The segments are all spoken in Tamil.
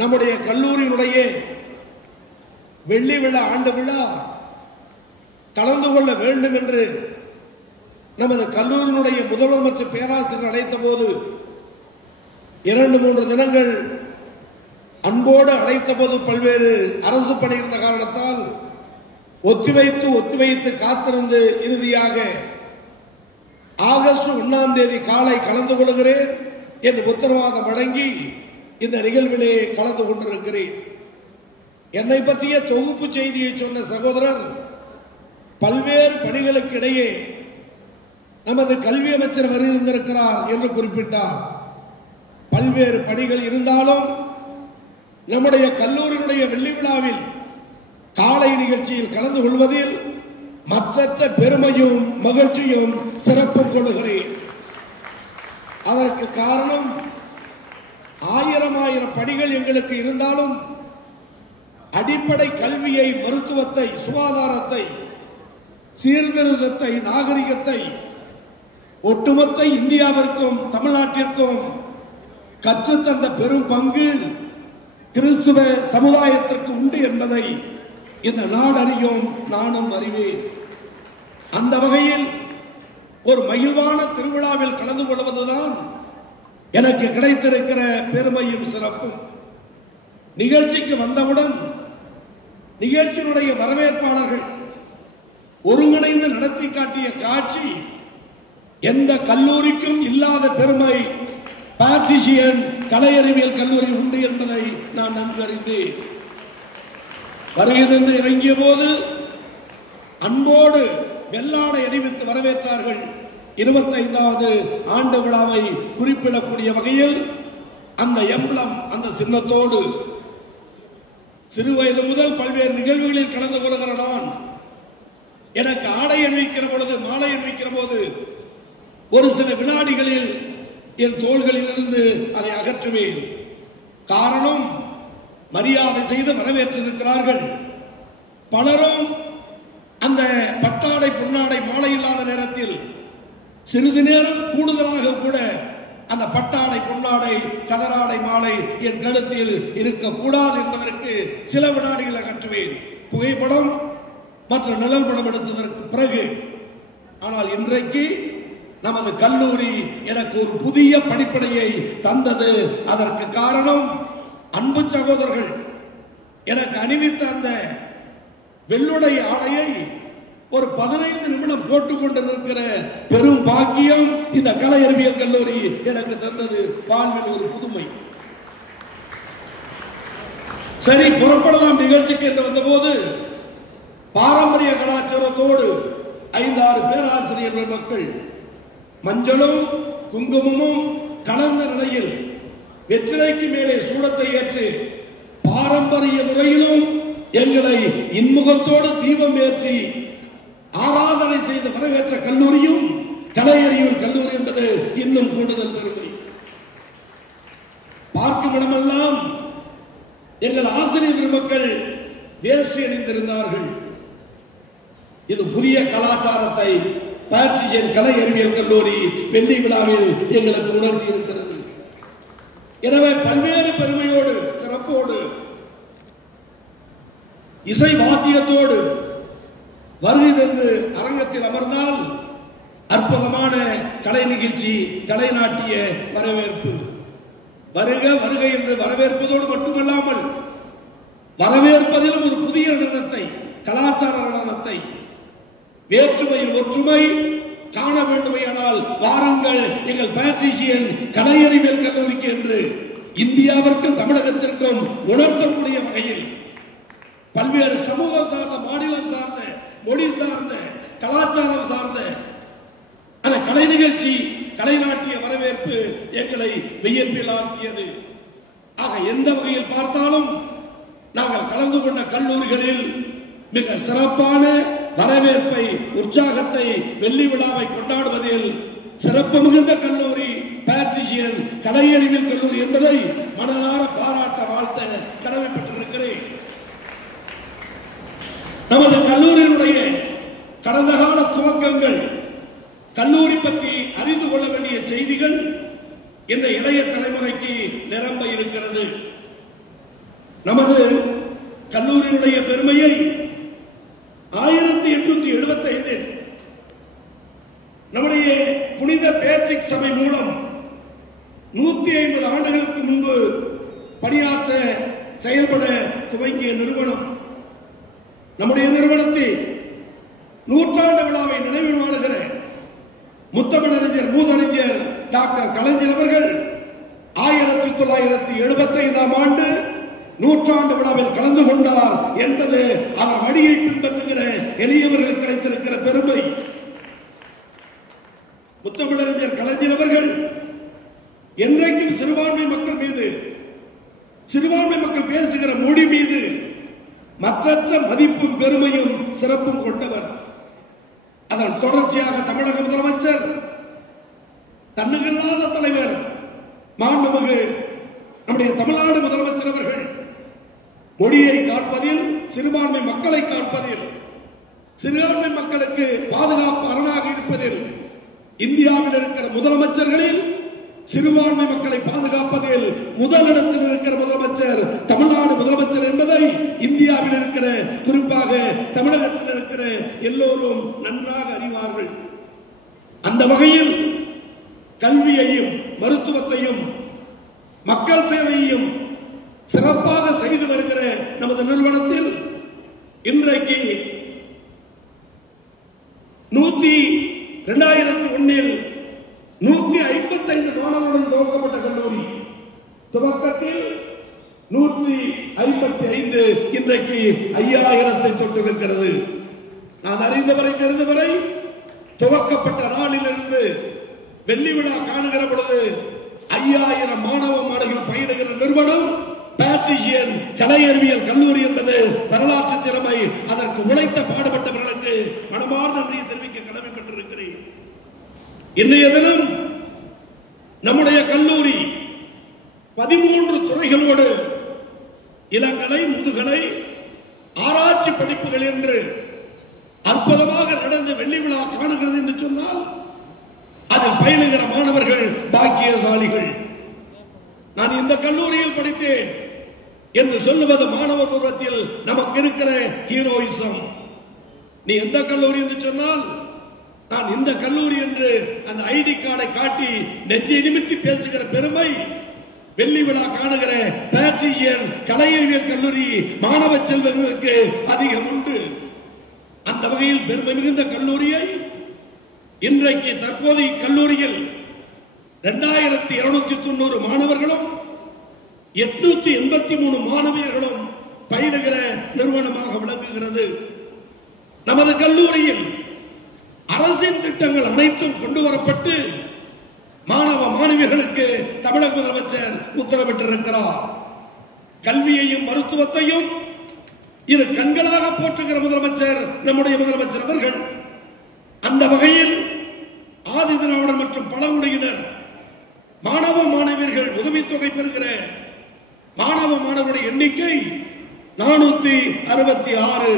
நம்முடைய கல்லூரியினுடைய வெள்ளி விழா ஆண்டு விழா கலந்து கொள்ள வேண்டும் என்று நமது கல்லூரியினுடைய முதல்வர் மற்றும் பேராசிரியர் அழைத்த போது 2-3 தினங்கள் அன்போடு அழைத்த போது பல்வேறு அரசு பணி இருந்த காரணத்தால் ஒத்திவைத்து காத்திருந்து இறுதியாக ஆகஸ்ட் 1ஆம் தேதி காலை கலந்து கொள்கிறேன் என்று உத்தரவாதம் வழங்கி இந்த நிகழ்விலே கலந்து கொண்டிருக்கிறேன். என்னை பற்றிய தொகுப்பு செய்தியை சொன்ன சகோதரர் பல்வேறு பணிகளுக்கு இடையே நமது கல்வி அமைச்சர் வருகின்றிருக்கிறார் என்று குறிப்பிட்டார். பல்வேறு பணிகள் இருந்தாலும் நம்முடைய கல்லூரியினுடைய வெள்ளி விழாவில் காலை நிகழ்ச்சியில் கலந்து கொள்வதில் மற்றற்ற பெருமையும் மகிழ்ச்சியும் சிறப்பும் கொள்கிறேன். அதற்கு காரணம் 1000 பணிகள் எங்களுக்கு இருந்தாலும் அடிப்படை கல்வியை, மருத்துவத்தை, சுகாதாரத்தை, சீர்திருத்தத்தை, நாகரிகத்தை ஒட்டுமொத்த இந்தியாவிற்கும் தமிழ்நாட்டிற்கும் கற்றுத்தந்த பெரும் பங்கு கிறிஸ்துவ சமுதாயத்திற்கு உண்டு என்பதை இந்த நாடு அறியும், நானும் அறிவேன். அந்த வகையில் ஒரு மகிழ்வான திருவிழாவில் கலந்து கொள்வதுதான் எனக்கு கிடைத்திருக்கிற பெருமையும் சிறப்பும். நிகழ்ச்சிக்கு வந்தவுடன் நிகழ்ச்சியினுடைய வரவேற்பாளர்கள் ஒருங்கிணைந்து நடத்தி காட்டிய காட்சி எந்த கல்லூரிக்கும் இல்லாத பெருமை பேட்ரிஷியன் கலை அறிவியல் கல்லூரி உண்டு என்பதை நான் நன்கு அறிந்தேன். வருகிறது இறங்கிய போது அன்போடு வெள்ளாடை அணிவித்து வரவேற்றார்கள். 25வது ஆண்டு விழாவை குறிப்பிடக்கூடிய வகையில் அந்த எம்பளம், அந்த சின்னத்தோடு சிறு வயது முதல் பல்வேறு நிகழ்வுகளில் கலந்து கொள்கிற நான் எனக்கு ஆடை அணிவிக்கிற பொழுது, மாலை அணிவிக்கிற போது ஒரு சில வினாடிகளில் என் தோள்களில் இருந்து அதை அகற்றுவேன். காரணம், மரியாதை செய்து வரவேற்றிருக்கிறார்கள். பலரும் அந்த பட்டாடை பொன்னாடை மாலை இல்லாத நேரத்தில் சிறிது நேரம் கூடுதலாக கூட அந்த பட்டாடை பொன்னாடை கதராடை மாலை என் கழுத்தில் இருக்கக்கூடாது என்பதற்கு சில வினாடிகள் அகற்றுவேன். புகைப்படம் மற்றும் நிழல் படம் எடுத்ததற்கு பிறகு. ஆனால் இன்றைக்கு நமது கல்லூரி எனக்கு ஒரு புதிய படிப்படையை தந்தது. அதற்கு காரணம் அன்பு சகோதரர்கள் எனக்கு அணிவித்த அந்த வெள்ளுடை ஆடையை ஒரு 15 நிமிடம் போட்டுக் கொண்டிருக்கிற பெரும் பாக்கியம் இந்த கலை அறிவியல் கல்லூரி எனக்கு தந்தது. வாழ்வில் ஒரு புதுமை. சரி, புறப்படலாம் நிகழ்ச்சிக்கு என்று வந்தபோது பாரம்பரிய கலாச்சாரத்தோடு 5-6 பேராசிரியர்கள் மக்கள் மஞ்சளும் குங்குமமும் கலந்த நிலையில் வெற்றிலைக்கு மேலே சூடத்தை ஏற்று பாரம்பரிய முறையிலும் எங்களை இன்முகத்தோடு தீபம் ஏற்றி ஆராதனை செய்து வரவேற்ற கல்லூரியும் கலை அறிவியல் கல்லூரி என்பது இன்னும் கூடுதல் பெருமை. பார்க்கும் இடமெல்லாம் எங்கள் ஆசிரியர் பெருமக்கள் வேஷ்டி அணிந்திருந்தார்கள். இது புதிய கலாச்சாரத்தை பேட்ரிஷியன் கலை அறிவியல் கல்லூரி வெள்ளி விழாவில் எங்களுக்கு உணர்த்தி இருக்கிறது. எனவே பல்வேறு பெருமையோடு, சிறப்போடு, இசை வாத்தியத்தோடு வருகை தந்து அரங்கத்தில் அமர்ந்தால் அற்புதமான கலை நிகழ்ச்சி, கலை நாட்டிய வரவேற்பு. வருக வருக என்று வரவேற்பதோடு மட்டுமல்லாமல் வரவேற்பதிலும் ஒரு புதிய நடனத்தை, கலாச்சார நடனத்தை, வேற்றுமையில் ஒற்றுமை காண வேண்டுமையானால் வாருங்கள் எங்கள் பேட்ரிஷியன் கலை அறிவியல் கல்லூரிக்கு என்று இந்தியாவிற்கும் தமிழகத்திற்கும் உணர்த்தக்கூடிய வகையில் பல்வேறு சமூகம் சார்ந்த, மாநிலம் சார்ந்த, மொழி சார்ந்த, கலாச்சாரம் சார்ந்த அந்த கலை நிகழ்ச்சி, கலை நாட்டிய வரவேற்பு எங்களை வியப்பில் ஆழ்த்தியது. ஆக எந்த வகையில் பார்த்தாலும் நாங்கள் கலந்து கொண்ட கல்லூரிகளில் மிக சிறப்பான வரவேற்பை, உற்சாகத்தை, வெள்ளி விழாவை கொண்டாடுவதில் சிறப்பு மிகுந்த கல்லூரி பேட்ரிஷியன் கலை அறிவியல் கல்லூரி என்பதை மனதார பாராட்ட, வாழ்த்த கடமைப்பட்டிருக்கிறேன். நமது கல்லூரியினுடைய கடந்த கால துவக்கங்கள், கல்லூரி பற்றி அறிந்து கொள்ள வேண்டிய செய்திகள் இந்த இளைய தலைமுறைக்கு நிரம்ப இருக்கிறது. நமது கல்லூரியினுடைய பெருமையை 1875 நம்முடைய புனித பேட்ரிக் சபை மூலம் 150 ஆண்டுகளுக்கு முன்பு பணியாற்ற செயல்பட துவங்கிய நிறுவனம். நம்முடைய நிறுவனத்தில் நூற்றாண்டு விழாவை நினைவில் வாழுகிற முத்தமிழறிஞர் மூதறிஞர் டாக்டர் கலைஞர் அவர்கள் 1975ஆம் ஆண்டு நூற்றாண்டு விழாவில் கலந்து கொண்டார் என்பது அவர் வழியை பின்பற்றுகிற எளியவர்கள் கிடைத்திருக்கிற பெருமை. முத்தமிழறிஞர் கலைஞர் அவர்கள் என்றைக்கும் சிறுபான்மை மக்கள் மீது, சிறுபான்மை மக்கள் பேசுகிற மொழி மீது மற்றற்ற மதிப்பும் பெருமையும் சிறப்பும் கொண்டவர். அதன் தொடர்ச்சியாக தமிழக முதலமைச்சர், தன்னுகல்லாத தலைவர் மாண்புமிகு நம்முடைய தமிழ்நாடு முதலமைச்சர் அவர்கள் மொழியை காப்பதில், சிறுபான்மை மக்களை காப்பதில், சிறுபான்மை மக்களுக்கு பாதுகாப்பு அரணாக இருப்பதில் இந்தியாவில் இருக்கிற முதலமைச்சர்களில் சிறுபான்மை மக்களை பாதுகாப்பதில் முதலிடத்தில் இருக்கிற முதலமைச்சர் தமிழ்நாடு முதலமைச்சர் என்பதை இந்தியாவில் இருக்கிற, குறிப்பாக தமிழகத்தில் இருக்கிற எல்லோரும் நன்றாக அறிவார்கள். அந்த வகையில் கல்வியையும் மருத்துவத்தையும் மக்கள் சேவையையும் சிறப்பாக செய்து வருகிற நமது நிறுவனத்தில் இன்றைக்கு 2001 155 மாணவர்களுடன் துவக்கப்பட்ட கல்லூரி துவக்கத்தில் 155 இன்றைக்கு 5000 தொட்டிருக்கிறது. நான் அறிந்தவரை தெரிந்தவரை துவக்கப்பட்ட நாளிலிருந்து வெள்ளி விழா காணுகிற பொழுது 5000 மாணவ மாணவிகள் பயிலுகிற நிறுவனம் பேட்ரிஷியன் கலை அறிவியல் கல்லூரி என்பது வரலாற்று திறமை. அதற்கு உழைத்த பாடுபட்டவர்களுக்கு மனமார்ந்த நன்றியை தெரிவிக்க கடமைப்பட்டிருக்கிறேன். இன்றைய தினம் நம்முடைய கல்லூரி 13 துறைகளோடு இளங்கலை, முதுகலை, ஆராய்ச்சி படிப்புகள் என்று அற்புதமாக நடந்த வெள்ளி விழா காணுகிறது என்று சொன்னால் அதில் பயிலுகிற மாணவர்கள் பாக்கியசாலிகள். நான் இந்த கல்லூரியில் படித்தேன் என்று சொல்லுவது மாணவ பருவத்தில் நமக்கு இருக்கிற ஹீரோயிசம். நீ எந்த கல்லூரி என்று சொன்னால் நான் இந்த கல்லூரி என்று அந்த ஐடி கார்டை காட்டி நெஞ்சை நிமித்தி பேசுகிற பெருமை வெள்ளி விழா காணுகிற பேட்ரிஷியன் கலை அறிவியல் கல்லூரி மாணவ செல்வங்களுக்கு அதிகம் உண்டு. அந்த வகையில் பெருமை மிகுந்த கல்லூரியை இன்றைக்கு தற்போதைய கல்லூரியில் 2290 மாணவர்களும் 883 மாணவியர்களும் பயிலுகிற நிறுவனமாக விளங்குகிறது. நமது கல்லூரியில் அரசின் திட்டங்கள் அனைத்தும் கொண்டு வரப்பட்டு மாணவ மாணவியர்களுக்கு தமிழக முதலமைச்சர் உத்தரவிட்டிருக்கிறார். கல்வியையும் மருத்துவத்தையும் இரு கண்களாக போற்றுகிற முதலமைச்சர் நம்முடைய முதலமைச்சர் அவர்கள். அந்த வகையில் ஆதி திராவிடர் மற்றும் பழங்குடியினர் மாணவ மாணவியர்கள் உதவித்தொகை பெறுகிற மாணவ மாணவருடைய எண்ணிக்கை 466.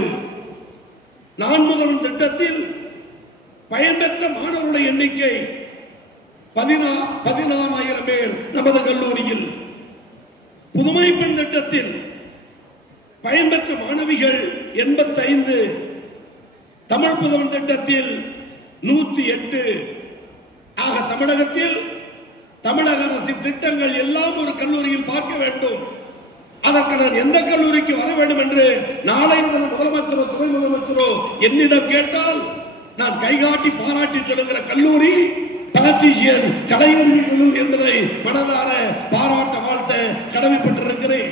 நான் முதல்வன் திட்டத்தில் பயன்பெற்ற மாணவருடைய எண்ணிக்கை 16,000 பேர் நமது கல்லூரியில். புதுமை பெண் திட்டத்தில் பயன்பெற்ற மாணவிகள் 85. தமிழ் புதவன் திட்டத்தில் 108. ஆக தமிழகத்தில் தமிழக அரசின் திட்டங்கள் எல்லாம் ஒரு கல்லூரியில் பார்க்க வேண்டும். அதற்கு நான் எந்த கல்லூரிக்கு வர வேண்டும் என்று நாளை முதலமைச்சரோ துணை முதலமைச்சரோ என்னிடம் கேட்டால் நான் கைகாட்டி பாராட்டி சொல்லுகிற கல்லூரி பேட்ரிஷியன் கலை அறிவியல் கல்லூரி என்பதை மனதார பாராட்ட வாழ்த்த கடமைப்பட்டிருக்கிறேன்.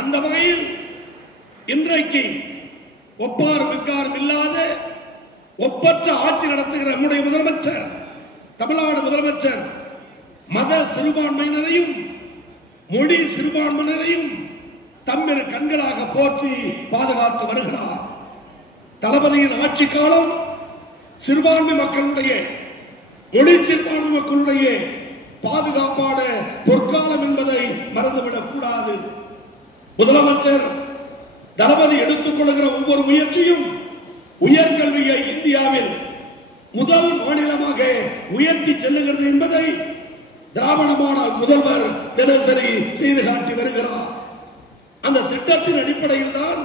அந்த வகையில் இன்றைக்கு ஒப்பார் மிக்காரும் இல்லாத ஒப்பற்ற ஆட்சி நடத்துகிற நம்முடைய முதலமைச்சர், தமிழ்நாடு முதலமைச்சர் மத சிறுபான்மையினரையும் மொழி சிறுபான்மையினரையும் தம்மிரு கண்களாக போற்றி பாதுகாத்து வருகிறார். தளபதியின் ஆட்சி காலம் சிறுபான்மை மக்களுடைய, மொழி சிறுபான்மை மக்களுடைய பாதுகாப்பான பொற்காலம் என்பதை மறந்துவிடக் கூடாது. முதலமைச்சர் தளபதி எடுத்துக் கொள்கிற ஒவ்வொரு முயற்சியும் உயர்கல்வியை இந்தியாவில் முதல் மாநிலமாக உயர்த்தி செல்லுகிறது என்பதை திராவிட மாடல் முதல்வர் தினசரி செய்து காட்டி வருகிறார். அந்த திட்டத்தின் அடிப்படையில் தான்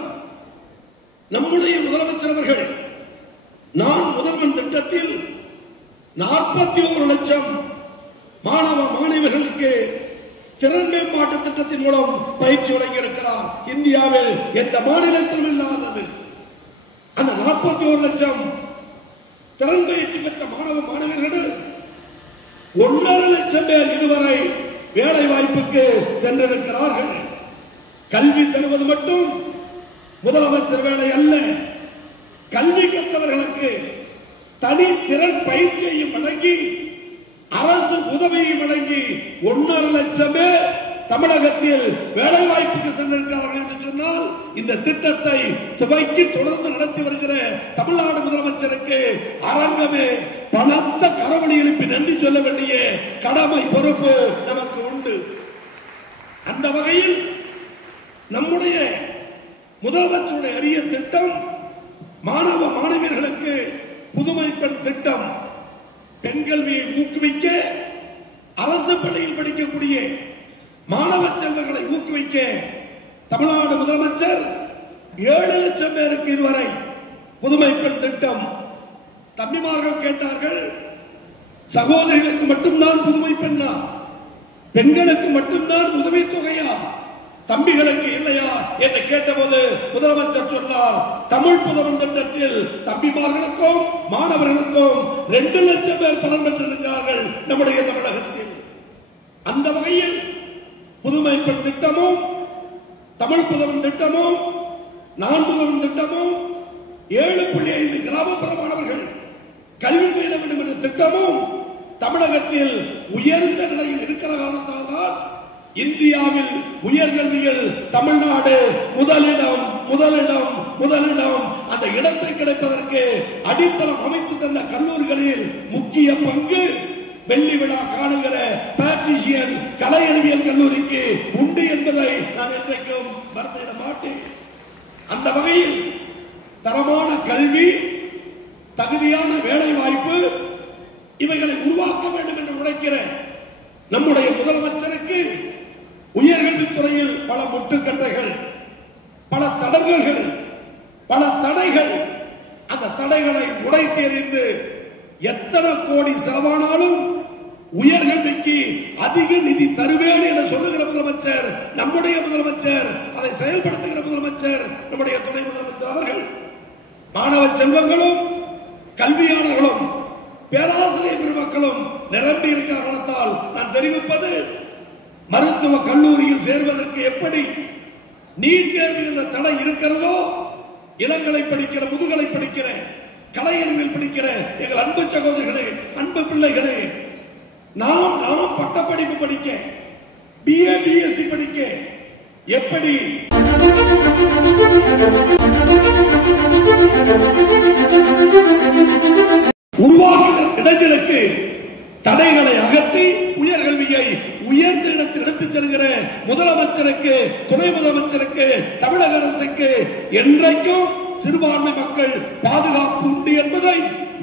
நம்முடைய முதலமைச்சர் அவர்கள் நான் முதல்வன் திட்டத்தில் 41 லட்சம் மாணவ மாணவியர்களுக்கு திறன் மேம்பாட்டு திட்டத்தின் மூலம் பயிற்சி வழங்கியிருக்கிறார். இந்தியாவில் எந்த மாநிலத்திலும் இல்லாதது. அந்த 41 லட்சம் திறன் பயிற்சி பெற்ற மாணவ மாணவியர்கள் 1.5 லட்சம் பேர் இதுவரை வேலை வாய்ப்புக்கு சென்றிருக்கிறார்கள். கல்வி தருவது மட்டும் முதலமைச்சர் வேலை அல்ல. கல்வி கற்றவர்களுக்கு தனி திறன் பயிற்சியையும் வழங்கி அரசு உதவியை வழங்கி 1.5 லட்சம் பேர் தமிழகத்தில் வேலை வாய்ப்புக்கு சென்றிருக்கிறார்கள் என்று சொன்னால் இந்த திட்டத்தை துவக்கி தொடர்ந்து நடத்தி வருகிற தமிழ்நாடு முதலமைச்சருக்கு அரங்கமே பலத்த கரவொலி எழுப்பி நன்றி சொல்ல வேண்டிய கடமை பொறுப்பு நமக்கு உண்டு. அந்த வகையில் நம்முடைய முதலமைச்சருடைய அரிய திட்டம் மாணவ மாணவியர்களுக்கு புதுமை பெண் திட்டம். பெண் கல்வியை ஊக்குவிக்க அரசு பள்ளியில் படிக்கக்கூடிய மாணவ செல்வங்களை ஊக்குவிக்க தமிழ்நாடு முதலமைச்சர் 7 லட்சம் பேருக்கு இதுவரை புதுமை பெண் திட்டம். தம்பிமார்கள் கேட்டார்கள், சகோதரிகளுக்கு மட்டும்தான் புதுமை பெண்ணா, பெண்களுக்கு மட்டும்தான் உதவி தொகையா, தம்பிகளுக்கு இல்லையா என்று கேட்டபோது முதலமைச்சர் சொன்னார், தமிழ் புதவன் திட்டத்தில் தம்பிமார்களுக்கும் மாணவர்களுக்கும் 2 லட்சம் பேர் பலன் பெற்றிருக்கிறார்கள் நம்முடைய தமிழகத்தில். அந்த வகையில் புதுமை பெண் திட்டமும் தமிழ் புதவன் திட்டமும் நான் புதவன் திட்டமும் 7.5 கிராமப்புற மாணவர்கள் கல்வி பயில வேண்டும் என்ற திட்டமும் தமிழகத்தில் உயர்ந்த நிலையில் இருக்கிற காரணத்தால் தான் இந்தியாவில் உயர்கல்வியில் தமிழ்நாடு முதலிடம் முதலிடம் முதலிடம். அந்த இடத்தை கிடைப்பதற்கு அடித்தளம் அமைத்து தந்த கல்லூரிகளில் முக்கிய பங்கு வெள்ளி விழா காணுகிற பேட்ரிஷியன் கலை அறிவியல் கல்லூரிக்கு உண்டு என்பதை நான் என்றைக்கும் மறந்துவிட மாட்டேன். அந்த வகையில் தரமான கல்வி, தகுதியான வேலை வாய்ப்பு இவைகளை உருவாக்க வேண்டும் என்று உழைக்கிற நம்முடைய முதலமைச்சருக்கு உயர்கல்வித்துறையில் பல முட்டுக்கட்டைகள், பல தடங்கல்கள், பல தடைகள். அந்த தடைகளை உடைத்து எறிந்து எத்தனை கோடி செலவானாலும் உயர்கல்விக்கு அதிக நிதி தருவேன் என சொல்லுகிற முதலமைச்சர் நம்முடைய முதலமைச்சர், அதை செயல்படுத்துகிற முதலமைச்சர் நம்முடைய துணை முதலமைச்சர் அவர்கள். மாணவ செல்வங்களும் கல்வியாளர்களும் பேராசிரியர் பெருமக்களும் நிரம்பி இருக்கிற காரணத்தால் நான் தெரிவிப்பது, மருத்துவ கல்லூரியில் சேர்வதற்கு எப்படி நீட் தேர்வு என்ற தடை இருக்கிறதோ, இளங்கலை படிக்கிற முதுகலை படிக்கிற கலை அறிவியல் படிக்கிற எங்கள் அன்பு சகோதரர்களே, அன்பு பிள்ளைகளே, நாம் பட்டப்படிப்பு படிக்க BA BSc படிக்க எப்படி உருவாக்குகிற இடைகளுக்கு தடைகளை அகற்றி உயர்கல்வியை உயர்ந்த இடத்தில் எடுத்துச் செல்கிற முதலமைச்சருக்கு, துணை முதலமைச்சருக்கு, தமிழக அரசுக்கு என்றைக்கும் சிறுபான்மை மக்கள் பாதுகாப்பு உண்டு என்பதை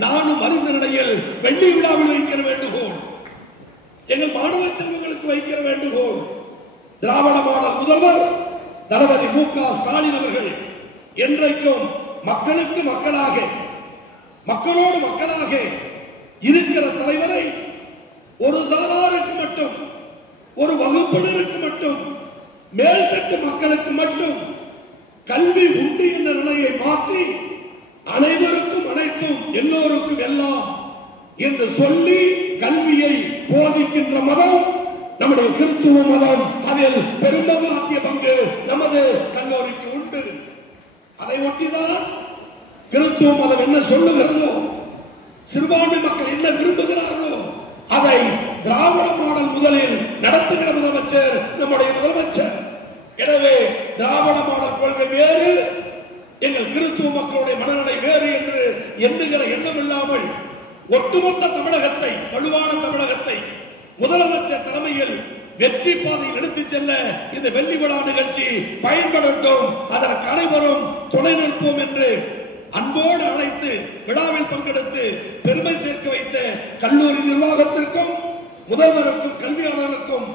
நானும் அறிந்த நிலையில் வெள்ளி விழாவில் வைக்கிற வேண்டுகோள், எங்கள் மாணவ செல்வங்களுக்கு வைக்கிற வேண்டுகோள். திராவிட மாடல் முதல்வர் தளபதி மு.க. ஸ்டாலின் அவர்கள் என்றைக்கும் மக்களுக்கு மக்களாக, மக்களோடு மக்களாக இருக்கிற தலைவரை ஒரு சாராருக்கு மட்டும், ஒரு வகுப்பினருக்கு மட்டும், மேல்தட்டு மக்களுக்கு மட்டும் கல்வி உண்டு என்ற நிலையை மாற்றி அனைவருக்கும் அனைத்தும் எல்லோருக்கும் எல்லாம் என்று சொல்லி கல்வியை போதிக்கின்ற மதம் நம்முடைய கிறிஸ்துவ மதம். அதில் பெரும்பாலாக்கிய பங்கு நமது கல்லூரிக்கு உண்டு. அதை ஒட்டிதான் கிறிஸ்துவ மதம் என்ன சொல்லுகிறதோ, சிறுபான்மை மக்கள் என்ன விரும்புகிறார்களோ அதை திராவிட மாடல் முதலில் நடத்துகிற முதலமைச்சர் நம்முடைய முதலமைச்சர். எனவே திராவிட மாடல் கொள்கை வேறு, எங்கள் கிறிஸ்துவ மக்களுடைய மனநிலை வேறு என்று எண்ணுகிற எண்ணம் இல்லாமல் ஒட்டுமொத்த தமிழகத்தை, வலுவான தமிழகத்தை முதலமைச்சர் தலைமையில் வெற்றி பாதையில் எடுத்துச் செல்ல இந்த வெள்ளி விழா நிகழ்ச்சி பயன்படட்டும். அதற்கு அனைவரும் துணை நிற்போம் என்று அன்போடு அழைத்து விழாவில் பங்கெடுத்து பெருமை சேர்க்க வைத்த கல்லூரி நிர்வாகத்திற்கும், முதல்வருக்கும், கல்வியாளர்களுக்கும்,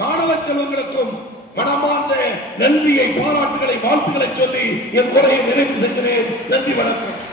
மாணவ செல்வங்களுக்கும் மனமார்ந்த நன்றியை, பாராட்டுகளை, வாழ்த்துக்களை சொல்லி என் உரையை நிறைவு செய்கிறேன். நன்றி, வணக்கம்.